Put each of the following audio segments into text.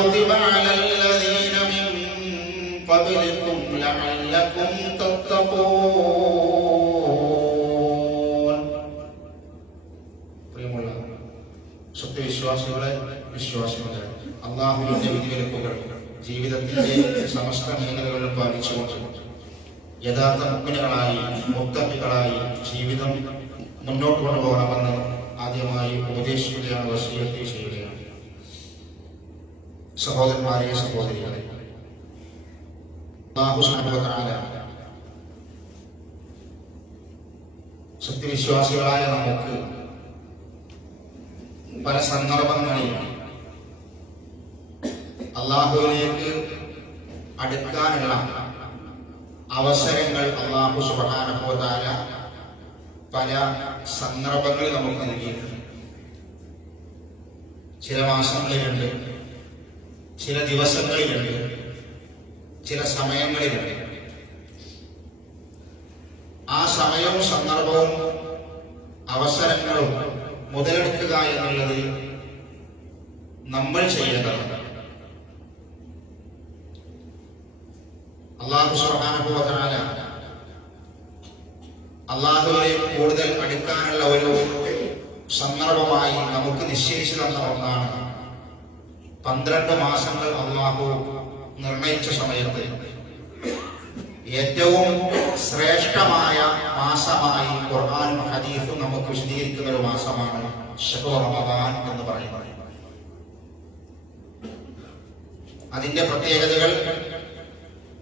كتب على الذين من قبلكم لعلكم تتقون. പ്രിയമുള്ള സത്യവിശ്വാസികളെ, വിശ്വാസികളെ, അല്ലാഹുവിന്റെ വിധിവിലക്കുകൾ ജീവിതത്തിന്റെ സമസ്ത മേഖലകളിലും പാലിച്ചുകൊണ്ട് യഥാർത്ഥ മുഅ്മിനുകളായി മുത്തഖികളായി ജീവിതം മുന്നോട്ട് കൊണ്ടുപോകണമെന്ന് ആദ്യമായി ഉപദേശിക്കുകയാണ്, വസിയത്ത് ചെയ്യുകയാണ്. സഹോദരന്മാരെ, സഹോദരികളെ, അല്ലാഹു സുബ്ഹാനഹു വ തആല സത്യവിശ്വാസികളായ നമുക്ക് പല സന്ദർഭങ്ങളിൽ അല്ലാഹുവിലേക്ക് അടുക്കാനുള്ള അവസരങ്ങൾ അല്ലാഹു സുബ്ഹാനഹു വ തആല പല സന്ദർഭങ്ങളിൽ നമുക്ക് നൽകിയിട്ടുണ്ട്. ചില മാസങ്ങളിലുണ്ട്, ചില ദിവസങ്ങളിലുണ്ട്, ചില സമയങ്ങളിലുണ്ട്. ആ സമയവും സന്ദർഭവും അവസരങ്ങളും മുതലെടുക്കുക എന്നുള്ളത് നമ്മൾ ചെയ്യേണ്ടതാണ്. അല്ലാഹു സുബ്ഹാനഹു വ തആല അല്ലാഹുവിനെ കൂടുതൽ അടുക്കാനുള്ള ഒരു സന്ദർഭമായി നമുക്ക് നിശ്ചയിച്ചു തന്ന ഒന്നാണ് 12 മാസങ്ങൾ അല്ലാഹു നിർണയിച്ച സമയത്ത് ഏറ്റവും ശ്രേഷ്ഠമായ മാസമായി ഖുർആനും ഹദീസും നമുക്ക് വിശദീകരിക്കുന്ന ഒരു മാസമാണ് ശഹ്റു റമദാൻ എന്ന് പറയുന്നത്. അതിന്റെ പ്രത്യേകതകൾ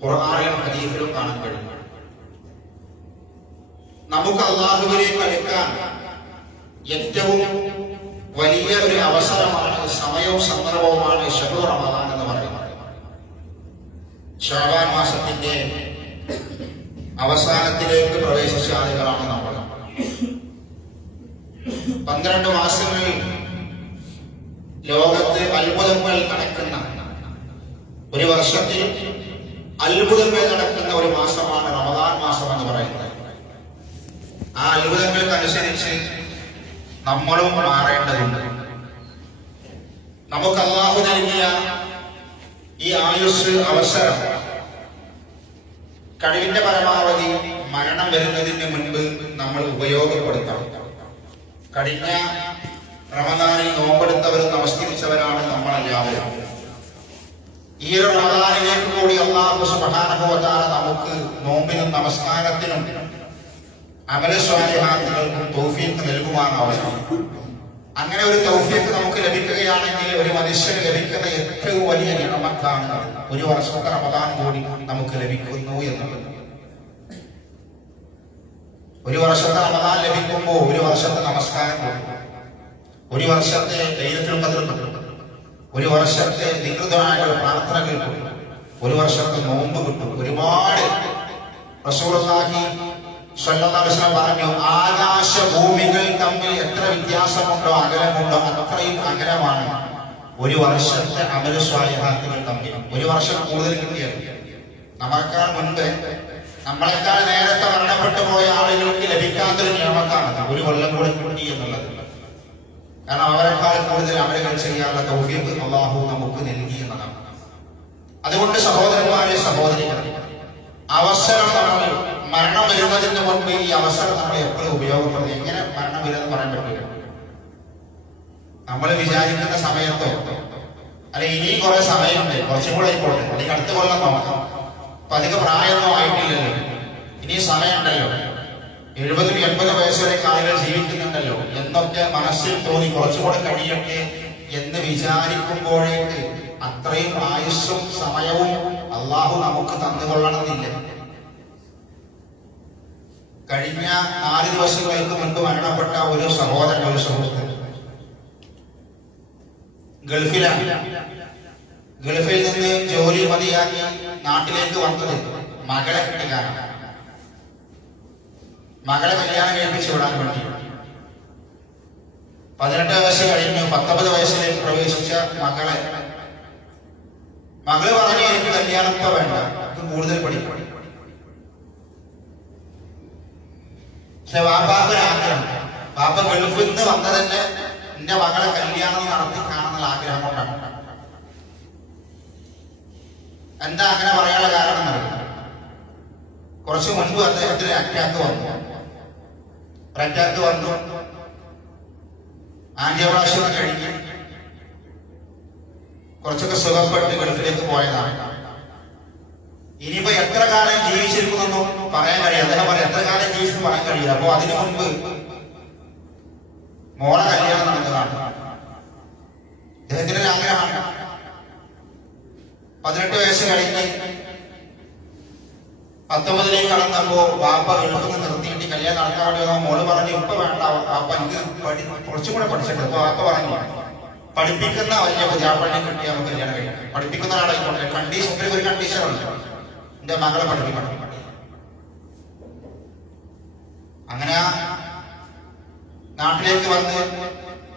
ഖുർആനിലും ഹദീസിലും കാണാൻ കഴിയും. നമുക്ക് അല്ലാഹുവിലേക്ക് അടുക്കാൻ ഏറ്റവും വലിയ ഒരു അവസരമാണ്, സമയവും സന്ദർഭവുമാണ് ശഹ്റു റമദാൻ എന്ന് പറയുന്നത്. ശഅബാൻ മാസത്തിന്റെ അവസാനത്തിലേക്ക് പ്രവേശിച്ച ആളുകളാണ് നമ്മൾ. 12 മാസങ്ങളിൽ ലോകത്ത് അത്ഭുതങ്ങൾ നടക്കുന്ന, ഒരു വർഷത്തിൽ അത്ഭുതങ്ങൾ നടക്കുന്ന ഒരു മാസമാണ് റമദാൻ മാസം എന്ന് പറയുന്നത്. ആ അത്ഭുതങ്ങൾക്കനുസരിച്ച് നമ്മളും മാറേണ്ടതുണ്ട്. നമുക്ക് അല്ലാഹു നൽകിയ ഈ ആയുസ് അവസരം കഴിവിന്റെ പരമാവധി മരണം വരുന്നതിന് മുൻപ് നമ്മൾ ഉപയോഗപ്പെടുത്തണം. കഴിഞ്ഞ റമദാനിൽ നോമ്പെടുത്തവരും നമസ്കരിച്ചവരാണ് നമ്മളെല്ലാവരും. ഈ ഒരു റമദാനിലേക്ക് കൂടി അല്ലാഹു സുബ്ഹാനഹു വ തആല നമുക്ക് നോമ്പിനും നമസ്കാരത്തിനും അമല സ്വാലിഹാത്തുകൾക്കും തൗഫീഖ് നൽകുമാറാവണം. അങ്ങനെ ഒരു തൗഫീഖ് നമുക്ക് ലഭിക്കുകയാണെങ്കിൽ ഒരു മനുഷ്യന് ലഭിക്കുന്ന ഏറ്റവും വലിയ നിഅമത്താണ് ഒരു വർഷത്തെ റമദാൻ കൂടി നമുക്ക് ലഭിക്കുന്നു എന്നുള്ളത്. ഒരു വർഷത്തെ റമദാൻ ലഭിക്കുമ്പോൾ ഒരു വർഷത്തെ നമസ്കാരം കിട്ടും, ഒരു വർഷത്തെ ലൈലത്തുൽ ഖദ്ർ കിട്ടും, ഒരു വർഷത്തെ ദിക്റുദുആകൾ പ്രാർത്ഥനകൾ കിട്ടും, ഒരു വർഷത്തെ നോമ്പ് കിട്ടും. ഒരുപാട് റസൂലുള്ളാഹി സ്വല്ലല്ലാഹു അലൈഹി വസല്ലം പറഞ്ഞു, ആകാശ ഭൂമികൾ തമ്മിൽ എത്ര വ്യത്യാസമുണ്ടോ, അകലമുണ്ടോ, അത്രയും അകലമാണ് ഒരു വർഷത്തെ അമല സ്വാലിഹാത്തുകൾ തമ്മിൽ. ഒരു വർഷം കൂടുതൽ കിട്ടിയത് നമ്മളെക്കാൾ മുൻപ്, നമ്മളെക്കാൾ നേരത്തെ മരണപ്പെട്ടു പോയ ആളുകൾക്ക് ലഭിക്കാത്തൊരു നിയമത്താണ് ഒരു കൊല്ലം കൂടെ കിട്ടി എന്നുള്ളത്. കാരണം അവരെക്കാൾ കൂടുതൽ അമലുകൾ ചെയ്യാനുള്ള തൗഫീഖ് അല്ലാഹു നമുക്ക് നൽകി എന്നതാണ്. അതുകൊണ്ട് സഹോദരന്മാരെ, സഹോദരികളെ, അവസരം നമ്മൾ മരണം വരുന്നതിന് മുൻപ് ഈ അവസരം നമ്മൾ എപ്പോഴും ഉപയോഗപ്പെടുത്തും. എങ്ങനെ മരണം വരുമെന്ന് പറയാൻ പറ്റില്ല. നമ്മൾ വിചാരിക്കുന്ന സമയത്തോ അല്ലെ ഇനി കുറെ സമയമുണ്ട്, കുറച്ചും കൂടെ ആയിക്കോട്ടെ, അല്ലെങ്കിൽ അടുത്ത കൊല്ലം നോക്കാം, അപ്പൊ അധികം പ്രായമൊന്നും ആയിട്ടില്ലല്ലോ, ഇനി സമയമുണ്ടല്ലോ, 70-80 വയസ്സ് വരെ ആളുകൾ ജീവിക്കുന്നുണ്ടല്ലോ എന്നൊക്കെ മനസ്സിൽ തോന്നി കുറച്ചുകൂടെ കഴിയട്ടെ എന്ന് വിചാരിക്കുമ്പോഴേക്ക് അത്രയും ആയുസ്സും സമയവും അല്ലാഹു നമുക്ക് തന്നുകൊള്ളണമെന്നില്ല. കഴിഞ്ഞ 4 ദിവസങ്ങൾക്ക് മുൻപ് മരണപ്പെട്ട ഒരു സഹോദരൻ, ഒരു സുഹൃത്ത് ഗൾഫിലാണ്. ഗൾഫിൽ നിന്ന് ജോലി മതിയാക്കി നാട്ടിലേക്ക് വന്നത് മകളെ കെട്ടിക്കാനാണ്. മകളെ കല്യാണം കഴിപ്പിച്ച് വിടാൻ വേണ്ടി 18 വയസ്സ് കഴിഞ്ഞു. 19 വയസ്സിലേക്ക് പ്രവേശിച്ച മകള് പറഞ്ഞു, എനിക്ക് കല്യാണം ഇപ്പൊ വേണ്ട, എനിക്ക് കൂടുതൽ പഠിക്കണം. പക്ഷെ വാപ്പാക്കൊരാഗ്രഹം, വാപ്പ ഗൾഫിൽ നിന്ന് വന്നതന്നെ എന്റെ മകളെ കല്യാണം നടത്തി കാണുന്ന ആഗ്രഹം കൊണ്ടാണ്. എന്താ അങ്ങനെ പറയാനുള്ള കാരണം എന്നറിയാം. കുറച്ചു മുൻപ് അദ്ദേഹത്തിന് അറ്റാക്ക് വന്നു. ആന്റിയോപ്ലാസ്റ്റി കഴിഞ്ഞ് കുറച്ചൊക്കെ സുഖപ്പെട്ട് ഗൾഫിലേക്ക് പോയതാണ്. ഇനിയിപ്പോ എത്ര കാലം ജീവിച്ചിരിക്കുന്നൊന്നും പറയാൻ കഴിയും. അദ്ദേഹം പറയാം എത്ര കാലം ജീവിച്ചു പറയാൻ കഴിയില്ല. അപ്പൊ അതിനു മുൻപ് മോളെ കല്യാണം നടന്നതാണ്. അദ്ദേഹത്തിന് ആഗ്രഹമാണ്. 18 വയസ്സ് കഴിഞ്ഞ് 19ലേക്ക് കടന്നപ്പോ വാപ്പ ഗൾഫിൽ നിന്ന് നിർത്തിയിട്ട് കല്യാണം നടക്കാൻ വേണ്ടി വന്ന മോള് പറഞ്ഞു ഇപ്പൊ വേണ്ട വാപ്പ എനിക്ക് കുറച്ചും കൂടെ പഠിച്ചിട്ടുണ്ട്. അപ്പൊ വാപ്പ പറഞ്ഞു പഠിപ്പിക്കുന്ന വലിയ പുതിയാപ്പള്ളിയെ കിട്ടിയാൽ നമുക്ക് കല്യാണം കഴിയും. പഠിപ്പിക്കുന്ന ഒരാളായിക്കോട്ടെ. ഒരു കണ്ടീഷൻ ഉണ്ട്, എന്റെ മകളെ പഠിപ്പിക്കണം. അങ്ങനെ നാട്ടിലേക്ക് വന്ന്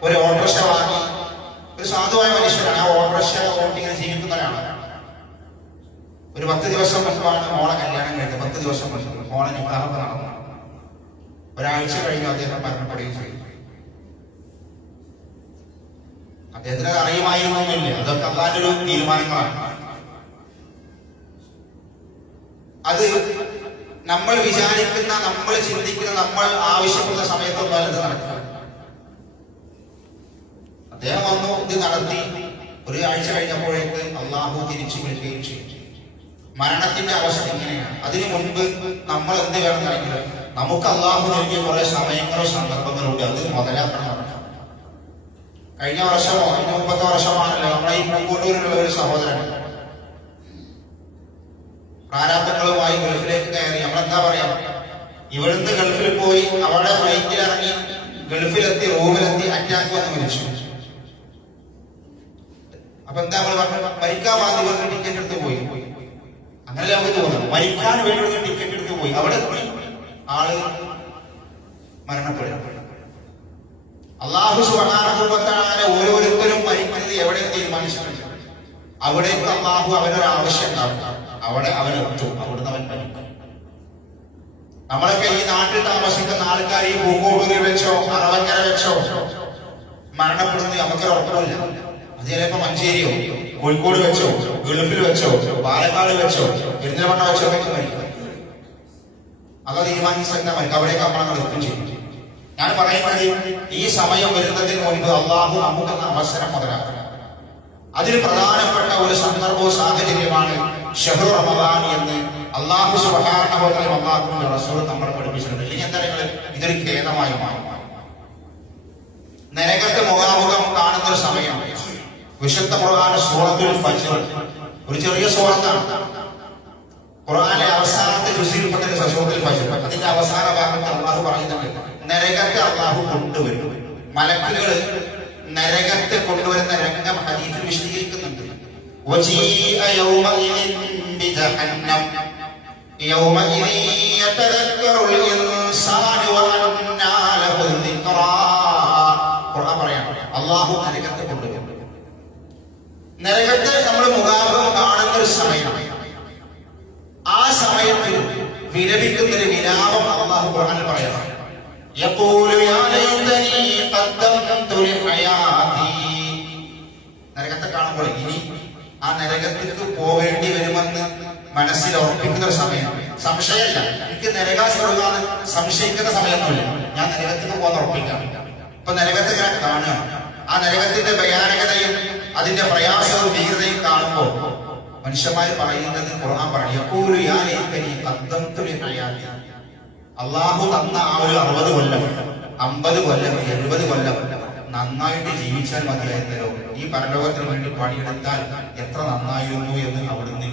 ഒരു ഓട്ടോറിക്ഷ വാങ്ങി. ഒരു സാധുവായ മനുഷ്യനാണ്. ആ ഓട്ടോറിക്ഷ ഓട്ടിങ്ങനെ ജീവിക്കുന്ന ഒരാളാണ്. ഒരു 10 ദിവസം മുൻപാണ് മോളെ കല്യാണം കഴിഞ്ഞത്. 10 ദിവസം മുൻപ് മോളെ നിക്കാഹ് നടന്നു. ഒരാഴ്ച കഴിഞ്ഞു അദ്ദേഹം മരണപ്പെടുകയും ചെയ്തു. അദ്ദേഹത്തിന് അത് അറിയുമായിരുന്നില്ല. അതൊക്കെ അല്ലാതെ ഒരു തീരുമാനങ്ങളാണ്. അത് നമ്മൾ വിചാരിക്കുന്ന, നമ്മൾ ചിന്തിക്കുന്ന, നമ്മൾ ആവശ്യപ്പെടുന്ന സമയത്തൊന്നും അല്ലത് നടക്കുക. അദ്ദേഹം വന്നു, ഇത് നടത്തി. ഒരു ആഴ്ച കഴിഞ്ഞപ്പോഴേക്ക് അള്ളാഹു തിരിച്ചു വിളിക്കുകയും ചെയ്തു. മരണത്തിന്റെ അവസ്ഥ ഇങ്ങനെയാണ്. അതിനു മുൻപ് നമ്മൾ എന്ത് വേണമെന്നറിയില്ല. നമുക്ക് അള്ളാഹു നൽകിയ കുറെ സമയങ്ങളോ സന്ദർഭങ്ങളുണ്ട്. അത് മുതലാക്കണം. കഴിഞ്ഞ വർഷമോ അതിന് മുമ്പത്തെ വർഷമാണല്ലോ നമ്മളെ ഈ പൂക്കോട്ടൂരിലുള്ള ഒരു സഹോദരൻ പ്രാരാബ്ദങ്ങളുമായി ഗൾഫിലേക്ക് കയറി. നമ്മളെന്താ പറയാ, ഇവിടുന്ന് ഗൾഫിൽ പോയി അവിടെ ഫ്ലൈറ്റിൽ ഇറങ്ങി ഗൾഫിലെത്തി റൂമിലെത്തി അറ്റാക്ക് വന്ന് മരിച്ചു. അപ്പൊ എന്താ നമ്മൾ പറഞ്ഞു, മരിക്കാൻ വേണ്ടി വന്ന് ടിക്കറ്റ് എടുത്ത് പോയി. അങ്ങനെ നമുക്ക് തോന്നുന്നു മരിക്കാൻ വേണ്ടി ടിക്കറ്റ് എടുത്ത് പോയി. അവിടെ ആള് മരണപ്പെടുക. അല്ലാഹു സുബ്ഹാനഹു വ തആല ഓരോരുത്തരും മരിക്കുന്നത് എവിടെ തീരുമാനിച്ചിട്ടുണ്ട്. അവിടേക്ക് അല്ലാഹു അവനൊരു ആവശ്യം ഉണ്ടാവും. അവിടെ അവനെത്തും. അവിടുന്ന് അവൻ മരിക്കും. നമ്മളൊക്കെ ഈ നാട്ടിൽ താമസിക്കുന്ന ആൾക്കാർ ഈ പൂക്കോട്ടൂരിൽ വെച്ചോ അറവങ്കര വെച്ചോ മരണപ്പെടുന്നത് നമുക്കൊരു ഉറപ്പില്ല. അത് ചിലപ്പോ മഞ്ചേരിയോ കോഴിക്കോട് വെച്ചോ ഗൾഫിൽ വെച്ചോ പാലക്കാട് വെച്ചോ പെരിന്തൽമണ്ണ വെച്ചോ ഒക്കെ മരിക്കും. അത് തീരുമാനിച്ചാൽ മരിക്കും. അവിടേക്ക് നമ്മൾ എത്തും ചെയ്യും. ഞാൻ പറയുന്നത് ഈ സമയം വരുന്നതിന് മുൻപ് അള്ളാഹു നമുക്കെന്ന അവസരം മുതലാക്കണം. അതിൽ പ്രധാനപ്പെട്ട ഒരു സന്ദർഭവും സാഹചര്യമാണ് ശഹ്റു റമദാൻ എന്ന് അല്ലാഹു സുബ്ഹാനഹു വ തആല അല്ലാഹുവിന്റെ റസൂൽ നമ്മളെ പഠിപ്പിച്ചിട്ടുണ്ട്. ഇല്ലെങ്കിൽ എന്താ പറയുക, ഇതൊരു ഖേദമായി മാറും. നരകത്തെ മുഖാമുഖം കാണുന്ന ഒരു സമയം. വിശുദ്ധ ഖുർആൻ സൂറത്തുൽ ഫജ്ർ ഒരു ചെറിയ സൂറത്താണ്. ഖുർആനിലെ അവസാനത്തെ ജുസിൽപ്പെട്ട സൂറത്തുൽ ഫജ്ർ. അതിന്റെ അവസാന ഭാഗത്ത് അല്ലാഹു പറയുന്നുണ്ട്, നരകത്തെ അല്ലാഹു കൊണ്ടുവരും. മലക്കുകൾ നരകത്തെ കൊണ്ടുവരുന്ന രംഗം ഹദീസിൽ വിശദീകരിക്കുന്നുണ്ട്. وجيء يومئذ بجهنم يومئذ يتذكر الإنسان وأنى له الذكرى. ഖുർആൻ പറയാണ് അല്ലാഹു നരകത്തെ കൊണ്ടുവരും. നരകത്തെ നമ്മൾ മുഖാമുഖം കാണുന്ന ഒരു സമയമാണ്. ആ സമയത്ത് വിലപിക്കുന്ന ഒരു വിലാപം അല്ലാഹു ഖുർആനിൽ പറയണം. യഖൂലു യാ ലൈതനി ഖദ്ദംതു ലിഹയാതി. നരകത്തെ കാണുമ്പോൾ ഇനി ആ നരകത്തിലേക്ക് പോവേണ്ടി വരുമെന്ന് മനസ്സിൽ ഉറപ്പിക്കുന്ന ഒരു സമയമാണ്. സംശയമല്ല, എനിക്ക് നരകാസുഖാണ് സംശയിക്കുന്ന സമയമൊന്നുമില്ല. ഞാൻ നരകത്തിലേക്ക് പോകാൻ ഉറപ്പിക്കാം. ഇപ്പൊ നരകത്തെ ഞാൻ കാണുക. ആ നരകത്തിന്റെ ഭയാനകതയും അതിന്റെ പ്രയാസവും ഭീകരതയും കാണുമ്പോൾ മനുഷ്യന്മാർ പറയുന്നത് ഖുർആൻ പറഞ്ഞു, യഖൂലു യാ ലൈതനി ഖദ്ദംതു ലിഹയാതി. അള്ളാഹു തന്ന ആ ഒരു 60 കൊല്ലം 50 കൊല്ലം 70 കൊല്ലം നന്നായിട്ട് ജീവിച്ചാൽ മതിയായിരുന്നല്ലോ. ഈ പരലോകത്തിന് വേണ്ടി പണിയെടുത്താൽ എത്ര നന്നായിരുന്നു എന്ന് അവിടുന്ന്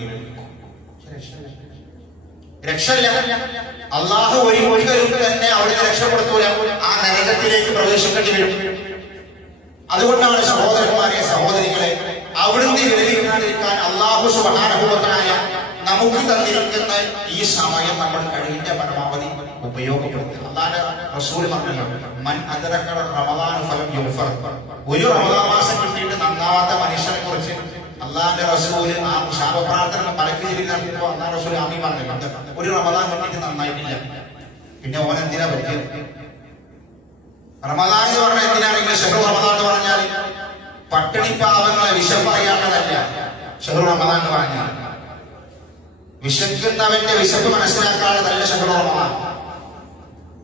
രക്ഷയില്ല. അള്ളാഹു ഒരിക്കലും തന്നെ അവിടുന്ന് രക്ഷപ്പെടുത്തൂല. ആ നരകത്തിലേക്ക് പ്രവേശിക്കേണ്ടി വരും. അതുകൊണ്ടാണ് സഹോദരന്മാരെ സഹോദരികളെ അവിടുന്ന് വിലപിക്കാതിരിക്കാൻ അല്ലാഹു സുബ്ഹാനഹു വ തആല നമുക്ക് തന്നിരിക്കുന്ന ഈ സമയം നമ്മൾ കഴിവിന്റെ പരമാവധി ഉപയോഗപ്പെടുത്തുക. അല്ലാതെ റസൂൽ പറഞ്ഞല്ലോ, മൻ അദ്റക റമളാന ഫലം യുഗ്ഫർ. ഒരു റമളാൻ മാസം കിട്ടിയിട്ട് നന്നാവാത്ത മനുഷ്യനെ കുറിച്ച് അല്ലാഹുവിന്റെ റസൂൽ ആ ശാപപ്രാർത്ഥന മലക്ക് ജിബ്രീൽ നടത്തിയപ്പോൾ അല്ലാഹു റസൂൽ ആമീൻ പറഞ്ഞിട്ടുണ്ട്. ഒരു റമളാൻ കിട്ടിയിട്ട് നന്നായിട്ടില്ല, പിന്നെ ഓൻ എന്തിനാ പറ്റിയത്? റമളാൻ എന്ന് പറഞ്ഞാൽ എന്തിനാണെങ്കിലും ശഹ്റു റമളാൻ എന്ന് പറഞ്ഞാൽ പട്ടിണി പാവങ്ങളെ വിഷം പറയാനുള്ളതല്ല. ശഹ്റു റമളാൻ എന്ന് പറഞ്ഞാൽ വിശക്കുന്നവന്റെ വിശപ്പ് മനസ്സിലാക്കാതെ നല്ല ശുക്രമാണ്.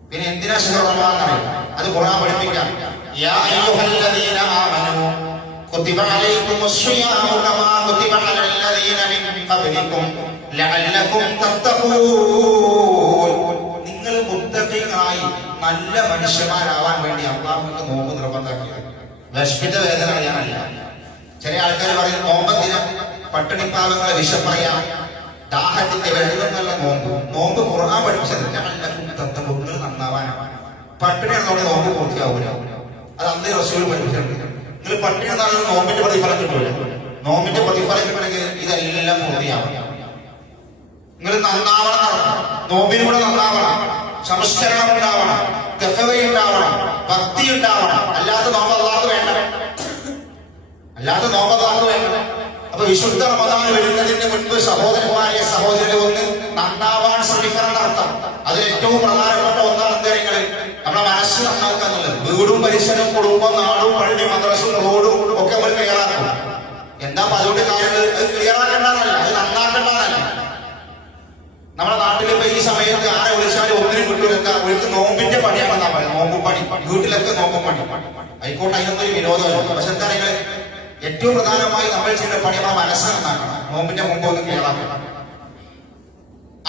പിന്നെ എന്തിനാ ശുക്രമാണ്? അത് ഖുർആൻ പഠിപ്പിക്കാം. യാ അയ്യുഹല്ലദീന ആമനൂ കുതിബ അലൈക്കുമുശ്ശിയാമു കമാ കുതിബ അലല്ലദീന മിൻ ഖബ്ലികും ലഅല്ലകും തത്തഖൂൻ. നിങ്ങൾ മുത്തഖീങ്ങളായി നല്ല മനുഷ്യന്മാരാവാൻ വേണ്ടി അല്ലാഹുവിന്റെ നോമ്പ് നിർബന്ധമാക്കിയത്. വിശപ്പിന്റെ വേദന അറിയാനല്ല. ചില ആൾക്കാർ പറയും നോമ്പെന്തിനാ? പട്ടിണിപ്പാവങ്ങളെ വിശപ്പറിയാം, ദാഹത്തിന്റെ വെള്ളമെന്നുള്ള നോമ്പ് ഖുർആൻ പഠിപ്പിച്ചത് നിങ്ങൾ നന്നാവാനാണ്. പട്ടിണി എന്നോട് നോമ്പ് പൂർത്തിയാവൂല. അത് അന്നേ റസൂൽ പഠിപ്പിച്ചിട്ടുണ്ട്. നിങ്ങൾ പട്ടിണി എന്നാലും നോമ്പിന്റെ പ്രതിഫലം കിട്ടൂല. നോമ്പിന്റെ പ്രതിഫലം കിട്ടണമെങ്കിൽ ഇതെല്ലാം പൂർത്തിയാവണം. നിങ്ങൾ നന്നാവണം, നോമ്പിലൂടെ നന്നാവണം, സംസ്കരണം ഉണ്ടാവണം, തെഹവയുണ്ടാവണം, ഭക്തി ഉണ്ടാവണം. അല്ലാത്ത നോമ്പ് അല്ലാതെ വേണ്ട, അല്ലാത്ത നോമ്പ് അല്ലാതെ വേണ്ട. അപ്പൊ വിശുദ്ധ റമദാൻ വരുന്നതിന് മുൻപ് സഹോദരന്മാരെ സഹോദരരെ ഒന്ന് നന്നാവാൻ ശ്രമിക്കണം എന്നർത്ഥം. അതിൽ ഏറ്റവും പ്രധാനപ്പെട്ട ഒന്നാണ് കാര്യങ്ങൾ നമ്മുടെ മനസ്സ് നന്നാക്കുക എന്നുള്ളത്. വീടും പരിസരവും കുടുംബം നാടും പള്ളി മദ്രസും റോഡും ഒക്കെ നമ്മൾ ക്ലിയറാക്കും. എന്താ അതുകൊണ്ട് കാര്യങ്ങൾ അത് ക്ലിയറാക്കേണ്ടതല്ല, അത് നന്നാക്കേണ്ടതല്ല. നമ്മുടെ നാട്ടിലിപ്പോ ഈ സമയത്ത് ആരെ വിളിച്ചാലും ഒന്നിനും കിട്ടൂല. എന്താ ഒഴുക്ക് നോമ്പിന്റെ പണിയാണെന്നാ പറയുന്നത്. നോമ്പും പണി, വീട്ടിലൊക്കെ നോമ്പും പണി ആയിക്കോട്ടെ, അതിനൊന്നും വിനോദമല്ല. പക്ഷെ എന്താ നിങ്ങൾ ഏറ്റവും പ്രധാനമായി നമ്മൾ ചെയ്യുന്ന പണി നമ്മുടെ മനസ്സ് നന്നാക്കണം. നോമ്പിന്റെ മുമ്പ് ഒന്ന് ക്ലിയറാക്കണം.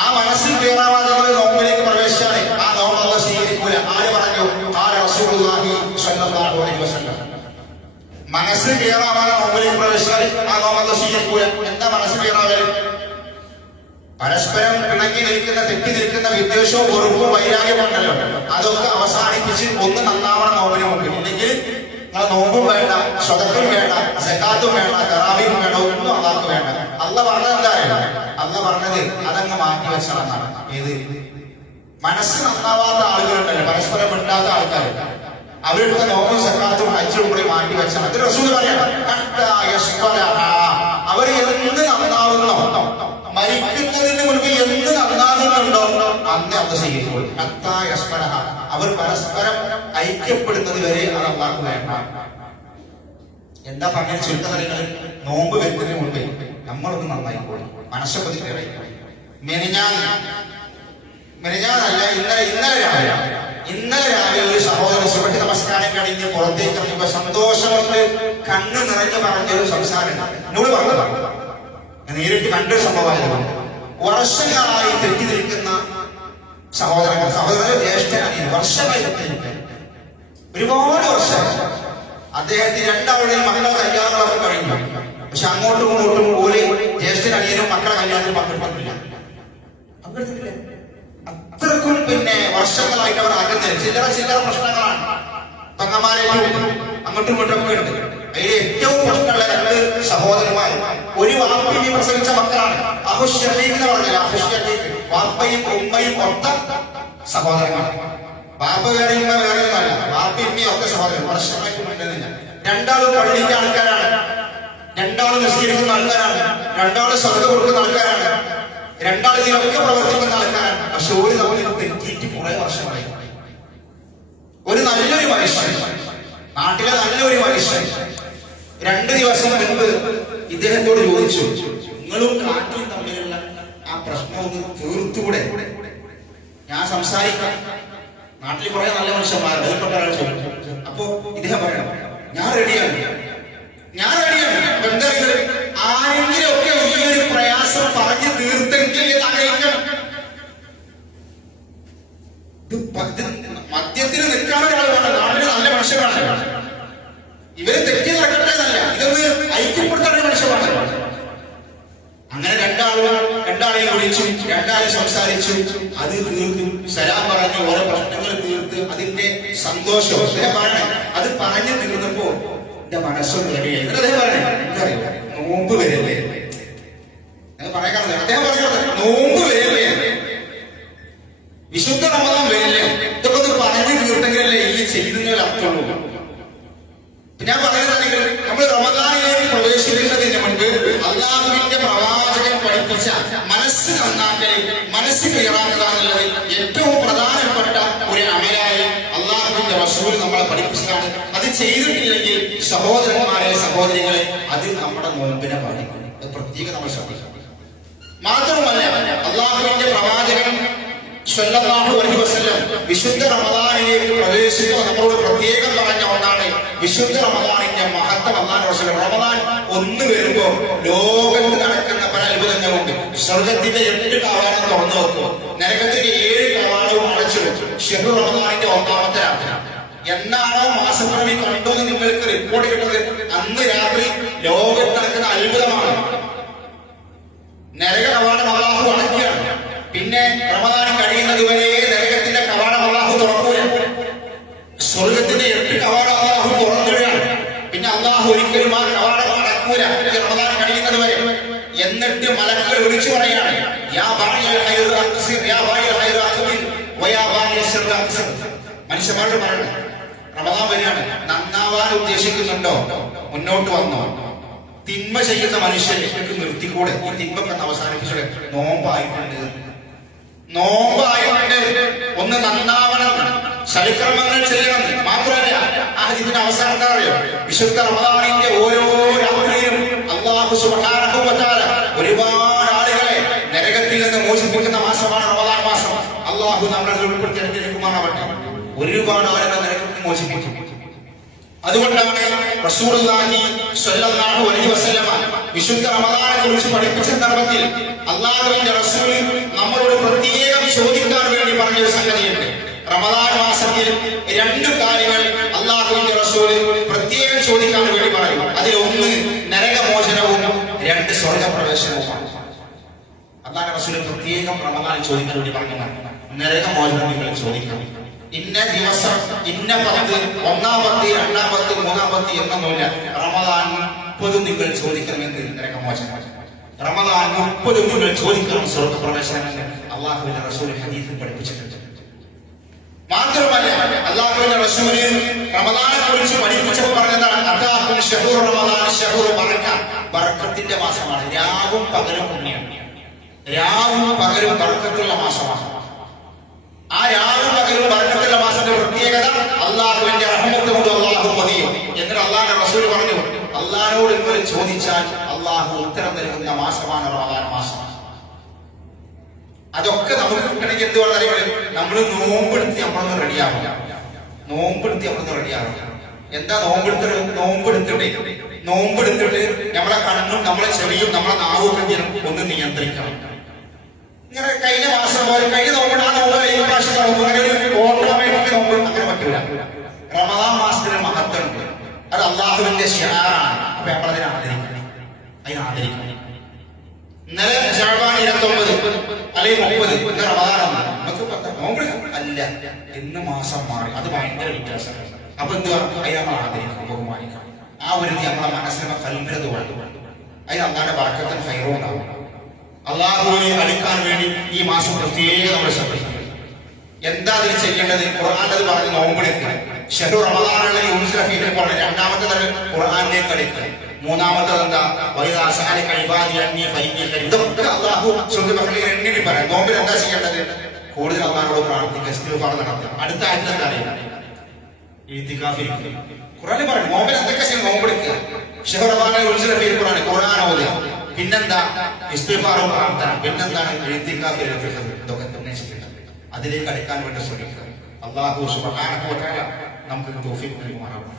ആ മനസ്സിൽ ക്ലിയറാവാതെ നോമ്പിലേക്ക് പ്രവേശിച്ചാണ് ആ നോമ്പ് അല്ലാഹു സ്വീകരിക്കൂല. ആര് പറഞ്ഞു? റസൂലുള്ളാഹി സ്വല്ലല്ലാഹു അലൈഹി വസല്ലം. മനസ്സ് ക്ലിയറാവാതെ നോമ്പിലേക്ക് പ്രവേശിച്ചാൽ ആ നോമ്പ് അല്ലാഹു സ്വീകരിക്കൂല. എന്താ മനസ്സ് ക്ലിയറാവൽ? പരസ്പരം പിണങ്ങി നിൽക്കുന്ന, തെറ്റി നിൽക്കുന്ന വിദ്വേഷവും വെറുപ്പും വൈരാഗ്യമുണ്ടല്ലോ, അതൊക്കെ അവസാനിപ്പിച്ച് ഒന്ന് നന്നാവണം നോമ്പിന് മുമ്പ്. ഇല്ലെങ്കിൽ നിങ്ങളെ നോമ്പും വേണ്ട, സ്വതക്കും വേണ്ട, സകാത്തും വേണ്ട, തറാവീഹും വേണ്ട, ഒന്നും അല്ലാഹുക്ക് വേണ്ട. അല്ലാഹു പറഞ്ഞത് എന്തായാലും അല്ലാഹു പറഞ്ഞത് അതങ്ങ് മാറ്റി വെച്ചതാണ്. ഏത് മനസ്സ് നന്നാവാത്ത ആളുകളുണ്ടല്ലോ, പരസ്പരം മിണ്ടാത്ത ആൾക്കാർ, അവരുടെ നോമ്പും സക്കാത്തും ഹജ്ജും കൂടി മാറ്റി വെച്ചാൽ അത് റസൂൽ പറയാം. അവർ എന്ന് നന്നാവുന്നോ, മരിക്കുന്നതിന് മുൻപ് എന്ന് നന്നാകുന്നുണ്ടോ അന്ന് അത് സ്വീകരിക്കും. അവർ പരസ്പരം ഐക്യപ്പെടുന്നത് വരെ അത് അല്ലാഹു വേണ്ട. എന്താ പറഞ്ഞ ചുരുക്കങ്ങൾ? നോമ്പ് വരുന്നതിന് മുൻപ് നമ്മളൊന്ന് നന്നായിക്കോളി, മനസ്സൊക്കെ മെനിഞ്ഞാന്നല്ല ഇന്നലെ രാവിലെ ഒരു സഹോദരൻ സുബഹി നമസ്കാരം കഴിഞ്ഞ് പുറത്തേക്ക് ഇറങ്ങിയപ്പോ സന്തോഷം കൊണ്ട് കണ്ണ് നിറഞ്ഞു പറഞ്ഞൊരു സംസാരം എന്നോട് പറഞ്ഞു. നേരിട്ട് കണ്ടൊരു സംഭവമായിരുന്നു. വർഷങ്ങളായി തെറ്റി നിൽക്കുന്ന സഹോദരൻ ജ്യേഷ്ഠനാണ്. വർഷമായി ഒരുപാട് വർഷം അദ്ദേഹത്തിന് രണ്ടാളുടെയും മക്കളുടെ കല്യാണങ്ങളൊക്കെ കഴിഞ്ഞു. പക്ഷെ അങ്ങോട്ടും ഇങ്ങോട്ടും ഒരു ജ്യേഷ്ഠൻ അനിയനും മക്കളുടെ കല്യാണത്തിൽ പങ്കെടുക്കുന്നില്ല. അത്രക്കും പിന്നെ വർഷങ്ങളായിട്ട് അവർ അകന്നില്ല. ചില്ലറ പ്രശ്നങ്ങളാണ്. തങ്ങന്മാരേക്കും അങ്ങോട്ടും ഇങ്ങോട്ടും ഒക്കെ ഉണ്ട്. അതിൽ ഏറ്റവും പ്രശ്നമുള്ള രണ്ട് സഹോദരന്മാർ, ഒരു വാപ്പയും പ്രസവിച്ച മക്കളാണ്. അഹുഷീഖ് എന്ന് പറഞ്ഞില്ല, അഹുഷീഖ് വാപ്പയും ഉമ്മയും ഒത്ത സഹോദരങ്ങളാണ്. വാപ്പ വേറെ ഉമ്മ വേറെ ഒന്നല്ല, വാപ്പയും ഉമ്മയും ഒക്കെ സഹോദരൻ. വർഷമായിട്ട് ഉണ്ടെന്നില്ല. രണ്ടാളും പള്ളിന്റെ ആൾക്കാരാണ്, രണ്ടാളും നിസ്കരിക്കുന്ന ആൾക്കാരാണ്, രണ്ടാളും ശ്രദ്ധ കൊടുക്കുന്ന ആൾക്കാരാണ്, രണ്ടാളും ഇതിലൊക്കെ പ്രവർത്തിക്കുന്ന ആൾക്കാരാണ്. പക്ഷെ ഒരു തവണ തെറ്റിയിട്ട് കുറെ വർഷമായി. ഒരു നല്ലൊരു മനുഷ്യൻ, നാട്ടിലെ നല്ലൊരു മനുഷ്യൻ 2 ദിവസം മുൻപ് ഇദ്ദേഹത്തോട് ചോദിച്ചു, നിങ്ങളും കാറ്റും തമ്മിലുള്ള ആ പ്രശ്നം ഒന്ന് തീർത്തുകൂടെ? ഞാൻ സംസാരിക്കാം. നാട്ടിൽ കുറെ നല്ല മനുഷ്യന്മാർ, അതിൽപ്പെട്ട ഒരാൾ ചോദിച്ചു. അപ്പോ ഇദ്ദേഹം പറയണം, ഞാൻ റെഡിയാണ്. എന്തെങ്കിലും ആരെങ്കിലും ഒക്കെ ഈ ഒരു പ്രയാസം പറഞ്ഞു തീർത്തെങ്കിൽ ആഗ്രഹിക്കണം. മദ്യത്തിന് നിൽക്കാൻ ഒരാൾ വേണം, നാട്ടിൽ നല്ല മനുഷ്യരാണ്. ഇവര് തെറ്റി നടക്കട്ടെ എന്നല്ല, ഇതൊന്ന് ഐക്യപ്പെടുത്തേണ്ട മനുഷ്യരാണ്. അങ്ങനെ രണ്ടാളെയും വിളിച്ചു, രണ്ടാളെ സംസാരിച്ചു, അത് തീർത്തു, സലാം പറഞ്ഞു, ഓരോ പ്രശ്നങ്ങൾ തീർത്ത് അതിന്റെ സന്തോഷം അദ്ദേഹം പറയണേ. അത് പറഞ്ഞു തീർന്നപ്പോ എന്റെ മനസ്സൊന്നും റെഡിയായി. അദ്ദേഹം പറയണേ, എന്തറിയോ, നോമ്പ് വരല്ലേ പറയാൻ. അദ്ദേഹം പറഞ്ഞത് നോമ്പ് വരല്ലേ, വിശുദ്ധ റമദാൻ വരില്ലേ, ഇതൊക്കെ ഒന്ന് പറഞ്ഞു തീർത്തെങ്കിലല്ലേ ഈ ചെയ്യുന്നതിൽ അർത്ഥമുള്ളൂ. ഞാൻ പറയുന്നത്, നമ്മൾ റമദാനിലേക്ക് പ്രവേശിക്കുന്നതിന് മുൻപ് അല്ലാഹുവിന്റെ പ്രവാചകൻ പഠിപ്പിച്ച മനസ്സ് നന്നാക്കൽ, മനസ്സ് ക്ലിയറാക്കുക എന്നുള്ളത് ഏറ്റവും പ്രധാനപ്പെട്ട ഒരു അമലായി അല്ലാഹുവിന്റെ റസൂൽ നമ്മളെ പഠിപ്പിച്ചതാണ്. അത് ചെയ്തിട്ടില്ലെങ്കിൽ സഹോദരന്മാരെ സഹോദരികളെ, അത് നമ്മുടെ നോമ്പിനെ ബാധിക്കും. അത് പ്രത്യേകം നമ്മൾ ശ്രദ്ധിക്കണം. മാത്രമല്ല അള്ളാഹുവിന്റെ പ്രവാചകൻ സ്വല്ലല്ലാഹു അലൈഹി വസല്ലം വിശുദ്ധ റമദാനിലേക്ക് പ്രവേശിക്കുക നമ്മളോട് പ്രത്യേകം പറഞ്ഞ ഒന്നാണ് വിശുദ്ധ റമദാനിന്റെ മഹത്വം. അല്ലാഹു റസൂൽ റമദാൻ ഒന്ന് വരുമ്പോൾ ലോകത്ത് നടക്കുന്ന പല അത്ഭുതങ്ങളുണ്ട്. സ്വർഗത്തിന്റെ 8 കവാടം തുറന്നു വെക്കും, നരകത്തിന്റെ 7 കവാടവും അടച്ചു വെക്കും. ഷഹ്റു റമദാനിന്റെ 1ാമത്തെ രാത്രി എന്നാണോ മാസപ്പിറവി കണ്ടു എന്ന് നിങ്ങൾക്ക് റിപ്പോർട്ട് കിട്ടുന്നത് അന്ന് രാത്രി ലോകത്ത് നടക്കുന്ന അത്ഭുതമാണ്. നരക കവാടം അല്ലാഹു അടയ്ക്കുകയാണ്. പിന്നെ റമദാൻ കഴിയുന്നത് വരെ നരകത്തിന്റെ കവാടം അല്ലാഹു തുറക്കൂല. സ്വർഗത്തിന്റെ 8 കവാടം അല്ലാഹു തുറന്നിടുകയാണ്. പിന്നെ അല്ലാഹു ഒരിക്കലും ആ കവാടം അടക്കൂല ഈ റമദാൻ കഴിയുന്നത് വരെ. എന്നിട്ട് മലക്കുകൾ വിളിച്ചു പറയാണ്, യാ ബാഇൽ ഖൈർ അക്സിർ, യാ ബാഇൽ ഖൈർ അഖ്മിൽ വയാ ബാഇൽ ശർർ അക്സിർ. മനുഷ്യന്മാരോട് പറയണം, റമദാൻ വരികയാണ്, നന്നാവാൻ ഉദ്ദേശിക്കുന്നുണ്ടോ മുന്നോട്ട് വന്നോ? തിന്മ ചെയ്യുന്ന മനുഷ്യരെ നിർത്തിക്കൂടെ? ഈ തിന്മൊക്കെ അവസാനിപ്പിച്ചൂടെ? നോമ്പായിട്ടുണ്ട്, ഒന്ന് നന്നാവണം, സൽക്കർമ്മങ്ങൾ ചെയ്യണം. മാത്രമല്ല ആ ഹദീസിന്റെ അവസാനം എന്താ അറിയോ? വിശുദ്ധ റമദാനിന്റെ ഓരോ രാത്രിയിലും അല്ലാഹു സുബ്ഹാനഹു വ തആല ഒരുപാട് ആളുകളെ നരകത്തിൽ നിന്ന് മോചിപ്പിക്കുന്ന മാസമാണ് റമദാൻ മാസം. അല്ലാഹു നമ്മളെ ഉൾപ്പെടുത്തി അനുഗ്രഹിക്കുമാറാവട്ടെ. ഒരുപാട് ആളുകളെ നരകത്തിൽ മോചിപ്പിക്കും. അതുകൊണ്ടാണ് റസൂലുള്ളാഹി സ്വല്ലല്ലാഹു അലൈഹി വസല്ലമ വിശുദ്ധ റമദാനെ കുറിച്ച് പഠിപ്പിച്ച സന്ദർഭത്തിൽ അല്ലാഹുവിന്റെ റസൂൽ നമ്മളോട് പ്രത്യേകം ചോദിക്കാൻ വേണ്ടി പറഞ്ഞൊരു സംഗതിയുണ്ട്. റമദാൻ മാസത്തിൽ 2 കാര്യങ്ങൾ അല്ലാഹുവിന്റെ റസൂൽ പ്രത്യേകം ചോദിക്കാൻ വേണ്ടി പറയും. അതിലൊന്ന് നരകമോചനവും, 2 സ്വർഗപ്രവേശനവുമാണ്. അല്ലാഹുവിന്റെ റസൂൽ പ്രത്യേകം റമദാൻ ചോദിക്കാൻ വേണ്ടി പറഞ്ഞതാണ് നരകമോചനം നിങ്ങൾ ചോദിക്കണം. ഇന്ന ദിവസം ഇന്ന 10, 1-ാം 10, 2-ാം 10, 3-ാം 10 എന്നൊന്നുമില്ല. റമദാൻ 30 നിങ്ങൾ ചോദിക്കണമെന്ന് നരകമോചനം. റമദാൻ 30 നിങ്ങൾ ചോദിക്കണം സ്വർഗപ്രവേശനം എന്ന് അല്ലാഹുവിന്റെ റസൂൽ ഹദീസിൽ പഠിപ്പിച്ചിട്ടുണ്ട്. മാത്രമല്ല അല്ലാഹുവിന്റെ റസൂൽ റമദാനെ കുറിച്ച് പഠിപ്പിച്ചപ്പോൾ പറഞ്ഞതാണ്, അതാകും ശഹ്റു റമദാൻ ശഹ്റു ബറക, ബർക്കത്തിന്റെ മാസമാണ്. രാവും പകലും പുണ്യമാണ്. രാവും പകലും ബർക്കത്തുള്ള മാസമാണ്. ആ രാവും പകലും ബർക്കത്തുള്ള മാസത്തിന്റെ പ്രത്യേകത അല്ലാഹുവിന്റെ റഹ്മത്ത് കൊണ്ട് അല്ലാഹു മതിയും. എന്നിട്ട് അല്ലാഹുവിന്റെ റസൂൽ പറഞ്ഞു, അല്ലാഹുവോട് നിങ്ങൾ ചോദിച്ചാൽ അല്ലാഹു ഉത്തരം നൽകുന്ന മാസമാണ് റമദാൻ മാസം. അതൊക്കെ നമുക്ക് കിട്ടണമെങ്കിൽ എന്തുവാണെന്ന് അറിയാം, നമ്മൾ നോമ്പെടുത്ത് നമ്മളൊന്ന് റെഡിയാവും. എന്താ നോമ്പെടുത്തിട്ട് നമ്മളെ കണ്ണും നമ്മളെ ചെവിയും നമ്മളെ നാവും ഒന്ന് നിയന്ത്രിക്കണം. ഇങ്ങനെ കഴിഞ്ഞ മാസം കഴിഞ്ഞ നോമ്പ് ആ നോമ്പ് ഈ പ്രാവശ്യം നോമ്പ് അങ്ങനെ ഒരു ഓട്ടോമാറ്റിക് നോമ്പ് അങ്ങനെ പറ്റൂല. റമദാൻ മാസത്തിന് മഹത്വമുണ്ട്. അത് അള്ളാഹുവിന്റെ ശിആറാണ്. അപ്പൊ നമ്മളതിനെ ആദരിക്കണം. ഇന്നലെ ശഅബാൻ 29 അല്ലെങ്കിൽ 30 ഇന്ന് റമദാനാണ്. നമുക്ക് നോമ്പ് അല്ല, ഇന്ന് മാസം മാറി. അത് ഭയങ്കര വ്യത്യാസമാണ്. അപ്പൊ എന്തുവാ? അതിനെ നമ്മൾ ആദരിക്കണം, ബഹുമാനിക്കണം. ആ ഒരു നമ്മളെ മനസ്സിനെ കൽബിനെ തോന്നും. അതിന് അള്ളാഹുവിന്റെ ബർക്കത്തും ഖൈറും ഉണ്ടാവും. അള്ളാഹുവിനെ അടുക്കാൻ വേണ്ടി ഈ മാസം പ്രത്യേകം നമ്മൾ ശ്രദ്ധിക്കണം. എന്താ അതിൽ ചെയ്യേണ്ടത്? ഖുർആനിൽ പറഞ്ഞ് നോമ്പെടുക്കുക. ശഹ്റു റമദാനിലെ യൂസുഫീനെ പോലെ 2ാമത്തെ തരം ഖുർആനിലേക്ക് അടുക്കുക. 3ാമത്തത് എന്താ? വൈദാസാലിക ഇബാദി അന്നി ഫഇന്നി ഖരീബ്. ഇതൊക്കെ അള്ളാഹു സുബ്ഹാനഹു എണ്ണി പറയാം. നോമ്പിൽ എന്താ ചെയ്യേണ്ടത്? കൂടുതൽ അള്ളാഹുവോട് പ്രാർത്ഥിക്കുക, ഇസ്തിഗ്ഫാർ നടത്തുക. അടുത്ത ആയത്തിൽ എന്താ അറിയാം? ഇഅ്തികാഫിൽ ഖുർആനിൽ പറഞ്ഞു നോമ്പിൽ എന്തൊക്കെ ചെയ്യണം? നോമ്പെടുക്കുക. ശഹ്റു റമദാനിലെ യൂസുഫീനെ പോലെ ഖുർആൻ ഓതുക. പിന്നെന്താ? ഇസ്തിഗ്ഫാറും പ്രാർത്ഥന. പിന്നെന്താണ്? ഇഅ്തികാഫിൽ ഇതൊക്കെ തന്നെ ചെയ്യേണ്ടത്. അതിലേക്ക് അടുക്കാൻ വേണ്ടി ശ്രമിക്കുക. അല്ലാഹു സുബ്ഹാനഹു വ തആല നമുക്ക് തൗഫീഖ് നൽകുമാറാവട്ടെ.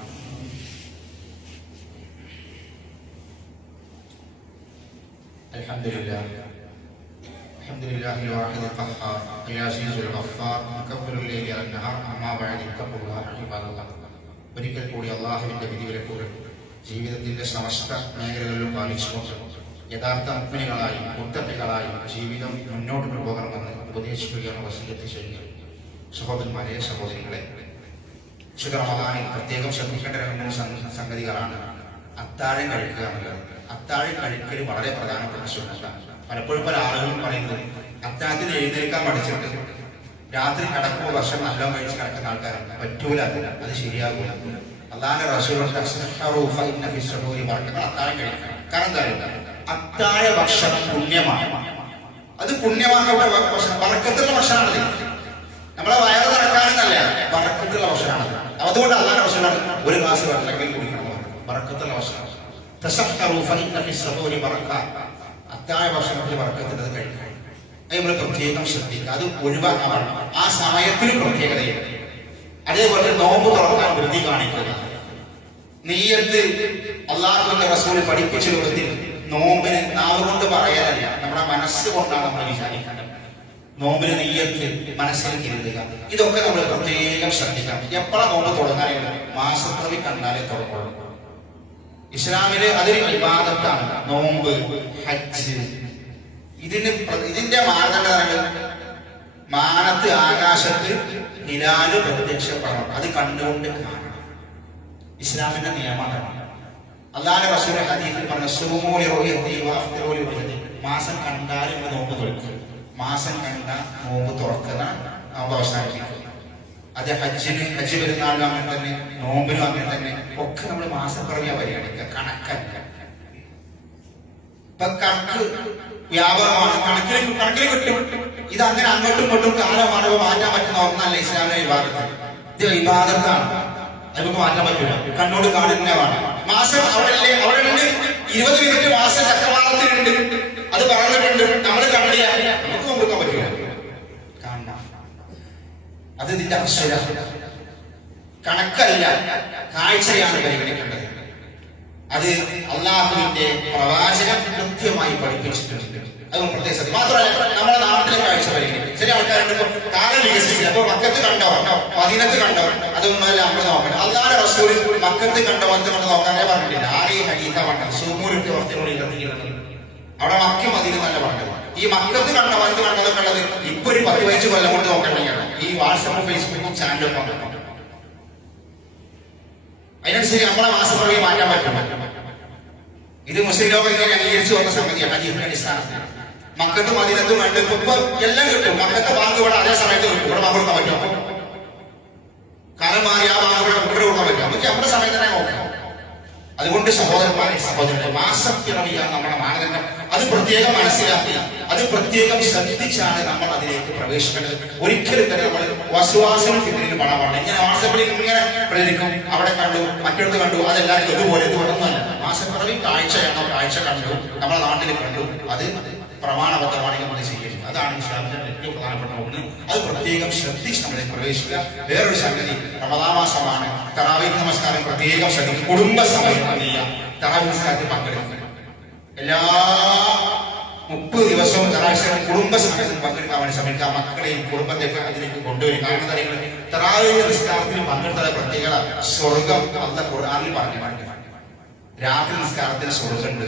അൽഹംദുലില്ലാഹി വാഹിദിൽ ഖഹാർ അൽ അസീസുൽ ഗഫാർ മുകബ്ബിറുൽ ലൈലി വൻ നഹാർ അമ്മാ ബഅദ് തഖ്വല്ലാഹ ഇബാദല്ലാഹ്. ഒരിക്കൽ കൂടി അല്ലാഹുവിന്റെ വിധിവിലക്കുകൾ ജീവിതത്തിന്റെ സമസ്ത മേഖലകളിലും പാലിച്ചുകൊണ്ട് യഥാർത്ഥ മുഅ്മിനുകളായി മുത്തഖികളായി ജീവിതം മുന്നോട്ട് കൊണ്ടുപോകണമെന്ന് ഉപദേശിക്കുകയാണ് വസിയത്ത് ചെയ്യുന്നത്. സഹോദരന്മാരെ, സഹോദരികളെ, വിശുദ്ധ റമദാനിൽ പ്രത്യേകം ശ്രദ്ധിക്കേണ്ട 2-3 സംഗതികളാണ്. അത്താഴം കഴിക്കുക എന്നുള്ളത്. അത്താഴം കഴിക്കൽ വളരെ പ്രധാനപ്പെട്ട സുന്നത്താണ്. പലപ്പോഴും പല ആളുകളും പറയുന്നത് അത്താഴത്തിന് എഴുന്നേൽക്കാൻ പഠിച്ചിട്ട് രാത്രി കിടക്കുമ്പോൾ ഭക്ഷണം നല്ലോണം കഴിച്ച് കിടക്കുന്ന ആൾക്കാരാണ്. പറ്റൂല, അത് ശരിയാകൂല. അല്ലാഹുവിന്റെ റസൂൽ അത്താഴം കഴിക്കണം. കാരണം എന്താ? അത്താഴ ഭക്ഷണം പുണ്യമാണ്. അത് പുണ്യമാക്കപ്പെട്ട ഭക്ഷണം, ബർക്കത്തുള്ള ഭക്ഷണമാണത്. നമ്മളെ വയറ് നടക്കാനെന്നല്ല, ബർക്കത്തുള്ള ഭക്ഷണമാണ്. അതുകൊണ്ട് അല്ലാഹുവിന്റെ റസൂൽ ഒരു ഗ്ലാസ് വെള്ളമെങ്കിലും കുടിക്കണം. ബർക്കത്തുള്ള ഭക്ഷണം. അത്താഴ ഭക്ഷണത്തിൽ വർക്കത്തിനത് കഴിക്കണം. അത് നമ്മൾ പ്രത്യേകം ശ്രദ്ധിക്കുക, അത് ഒഴിവാക്കാൻ പാടില്ല. ആ സമയത്തിന് പ്രത്യേകതയുണ്ട്. അതേപോലെ നോമ്പ് തുറക്കാൻ വൃത്തി കാണിക്കുക. നീയത്ത് അള്ളാഹുവിന്റെ റസൂൽ പഠിപ്പിച്ച രൂപത്തിൽ നോമ്പിന് നാവ് കൊണ്ട് പറയാനല്ല, നമ്മുടെ മനസ്സുകൊണ്ടാണ് നമ്മൾ വിചാരിക്കേണ്ടത്. നോമ്പിന് നീയത്ത് മനസ്സിൽ കരുതുക. ഇതൊക്കെ നമ്മൾ പ്രത്യേകം ശ്രദ്ധിക്കണം. എപ്പോഴാണ് നോമ്പ് തുടങ്ങാനുള്ള? മാസപ്പിറവി കണ്ടാലേ തുടങ്ങുള്ളൂ. ഇസ്ലാമില് അതൊരു ഇബാദത്താണ്. നോമ്പ്, ഹജ്ജ്, ഇതിന്റെ മാനദണ്ഡങ്ങൾ മാനത്ത് ആകാശത്ത് ഹിലാല് പ്രത്യക്ഷപ്പെടണം. അത് കണ്ടുകൊണ്ട് കാണണം. ഇസ്ലാമിന്റെ നിയമമാണ്. അല്ലാഹുവിന്റെ റസൂൽ ഹദീസിൽ പറഞ്ഞ സുമൂലി റൂയത്തി വഅഫ്തിറൂലി റൂയത്തി, മാസം കണ്ടാൽ നമ്മൾ നോമ്പ് തുറക്കുക, മാസം കണ്ട നോമ്പ് തുറക്കുന്ന നോമ്പ് അവസാനിപ്പിക്കുക. അത് ഹജ്ജ് പെരുന്നാളിനും അങ്ങനെ തന്നെ, നോമ്പിനും അങ്ങനെ തന്നെ. ഒക്കെ നമ്മൾ മാസപ്പിറവിയാ പരിഗണിക്കുക, കണക്കല്ല. ഇപ്പൊ കണക്ക് വ്യാപകമാണ്, കണക്കിൽ കിട്ടും. ഇത് അങ്ങനെ അങ്ങോട്ടും ഇങ്ങോട്ടും കാലമാണോ മാറ്റാൻ പറ്റുന്ന ഒന്നല്ല ഇസ്ലാമിലെ വിവാദത്ത്. ഇത് വിവാദത്താണ്, അത് നമുക്ക് മാറ്റാൻ പറ്റില്ല. കണ്ണോട് കാണുന്നതാണ്. മാസം അവിടെ 20 മിനിറ്റ് മാസം ചക്രവാളത്തിലുണ്ട്, അത് പറഞ്ഞിട്ടുണ്ട്. നമ്മൾ കണ്ടില്ല, നമുക്ക് നോക്കാൻ പറ്റില്ല. കാണണം. അത് ഇതിന്റെ അക്ഷര കണക്കല്ല, കാഴ്ചയാണ് പരിഗണിക്കേണ്ടത്. അത് അള്ളാഹുവിന്റെ പ്രവാചകൻ കൃത്യമായി പഠിപ്പിച്ചിട്ടുണ്ട്. അത് പ്രത്യേകിച്ച് മാത്രമല്ല, നമ്മുടെ നാട്ടിലെ കാഴ്ച പരിഗണിക്കും. ചില ആൾക്കാരുണ്ട് കാലം വികസിക്കില്ല. അപ്പൊ മക്കത്ത് കണ്ടോ, മദീനത്ത് കണ്ടോ, അതൊന്നുമല്ല നമ്മൾ നോക്കണം. അള്ളാഹുവിന്റെ റസൂൽ മക്കത്ത് കണ്ടോ മത്ത് കണ്ടോ നോക്കാനേ പറഞ്ഞിട്ടില്ല. ആരെയും ഹദീസ പറഞ്ഞത് സൂമൂരിട്ട് വർത്തിനോട് ഇറങ്ങിയിരുന്നത് അവിടെ മക്ക മദീന തന്നെ പറഞ്ഞത്. ഈ മക്കത്ത് കണ്ട മത്ത് കണ്ടതൊക്കെ ഉള്ളത് ഇപ്പൊ ഒരു 10-15 കൊല്ലം കൊണ്ട് നോക്കണ്ടെങ്കിൽ ഈ വാട്സപ്പും ഫേസ്ബുക്കും ചാനലും നോക്കണം. അതിനനുസരിച്ച് നമ്മളെ മാസപ്പിറവിയെ മാറ്റാൻ പറ്റും. ഇത് മുസ്ലിം ലോകം ഇങ്ങനെ അംഗീകരിച്ചു വന്ന സംഗതിയാണ്. ഹദീസിന്റെ അടിസ്ഥാനത്തിൽ മക്കത്തും മദീനത്തും കണ്ട് ഇപ്പൊ എല്ലാം കിട്ടും. മക്കത്തെ ബാങ്ക് ഇവിടെ അതേ സമയത്ത് കിട്ടും. ഇവിടെ ബാങ്ക് കൊടുക്കാൻ പറ്റും. കാലം മാറി ആ ബാങ്ക് ഇവിടെ കൊടുക്കാൻ പറ്റും. നമുക്ക് നമ്മുടെ സമയത്ത് തന്നെ നോക്കാം. അതുകൊണ്ട് സഹോദരന്മാരെ മാസപ്പിറവിയാണ് നമ്മുടെ മാനദണ്ഡം. അത് പ്രത്യേകം മനസ്സിലാക്കി, അത് പ്രത്യേകം ശ്രദ്ധിച്ചാണ് നമ്മൾ അതിലേക്ക് പ്രവേശിക്കേണ്ടത്. ഒരിക്കലും തന്നെ നമ്മൾ വസ്വാസിനും ഫിത്നയിലും പെടാൻ പാടില്ല. ഇങ്ങനെ വാട്സപ്പിൽ ഇങ്ങനെ പ്രേരിക്കും, അവിടെ കണ്ടു, മറ്റിടത്ത് കണ്ടു, അതെല്ലാവരും ഇതുപോലെ ഇത് വേണമെന്നല്ല. മാസപ്പിറവി കാഴ്ചയാണോ, കാഴ്ച കണ്ടു, നമ്മുടെ നാട്ടിൽ കണ്ടു, അത് പ്രമാണബദ്ധമാണെങ്കിൽ നമ്മൾ ചെയ്യരുത്. അതാണ് ഇസ്ലാമിന്റെ ഏറ്റവും പ്രധാനപ്പെട്ട ഒന്ന്. അത് പ്രത്യേകം ശ്രദ്ധിച്ച് നമ്മളെ പ്രവേശിക്കുക. വേറൊരു സംഗതി, റമദാൻ മാസമാണ്. തറാവീഹ് നമസ്കാരം പ്രത്യേകം ശ്രദ്ധിക്കും. കുടുംബ സമയം തറാവീഹ് നമസ്കാരത്തിൽ പങ്കെടുക്കുക. എല്ലാ 30 ദിവസവും തറാവീഹ് കുടുംബ സമയത്തിൽ പങ്കെടുക്കാൻ വേണ്ടി ശ്രമിക്കുക. മക്കളെയും കുടുംബത്തെയൊക്കെ അതിലേക്ക് കൊണ്ടുവരും. കാരണം തറാവീഹ് നിസ്കാരത്തിൽ പങ്കെടുത്ത പ്രത്യേകത സ്വർഗം അല്ലാഹു ഖുർആനിൽ പറഞ്ഞു. രാത്രി നിസ്കാരത്തിന് സ്വർഗമുണ്ട്.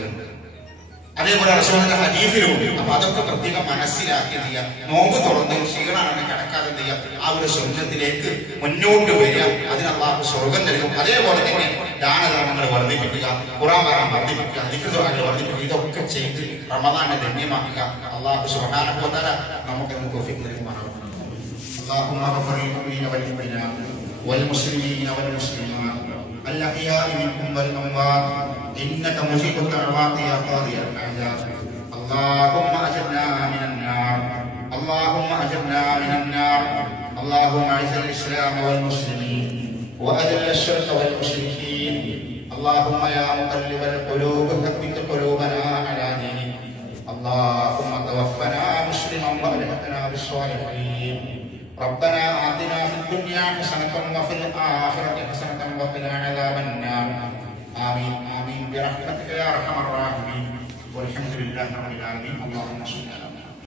അതേപോലെ റസൂലിന്റെ ഹദീസിലുണ്ട്. അപ്പൊ അതൊക്കെ പ്രത്യേകം മനസ്സിലാക്കി എന്ത് ചെയ്യുക, നോമ്പ് തുറന്ന് ക്ഷീണാണെന്ന് കിടക്കാതെ എന്ത് ചെയ്യുക, ആ ഒരു സ്വർഗത്തിലേക്ക് മുന്നോട്ട് വരിക. അതിന് അല്ലാഹു സ്വർഗം നൽകും. അതേപോലെ തന്നെ ദാനധർമ്മങ്ങൾ വർദ്ധിപ്പിക്കുക, ഖുർആൻ വർദ്ധിപ്പിക്കുക, ദിക്റുകൾ വർദ്ധിപ്പിക്കുക. ഇതൊക്കെ ചെയ്ത് റമദാനെ ധന്യമാക്കുക. അല്ലാഹു സുബ്ഹാനഹു വ തആല നമുക്ക് തൗഫീഖ് നൽകുമാറാകട്ടെ. اللهم اغفر للمؤمنين والمؤمنات والمسلمين والمسلمات الأحياء منهم والأموات إنك مجيب الدعوات يا قاضي الحاجات. اللهم أجرنا من النار، اللهم أجرنا من النار. اللهم أعز الإسلام والمسلمين وأذل الشرك والمشركين. اللهم يا مقلب القلوب ثبت قلوبنا على دينك. اللهم توفنا مسلما وألحقنا بالصالحين. ربنا آتنا في الدنيا حسنة وفي الآخرة حسنة وقنا عذاب النار. آمين آمين برحمتك يا أرحم الراحمين. والحمد لله رب العالمين. اللهم صل على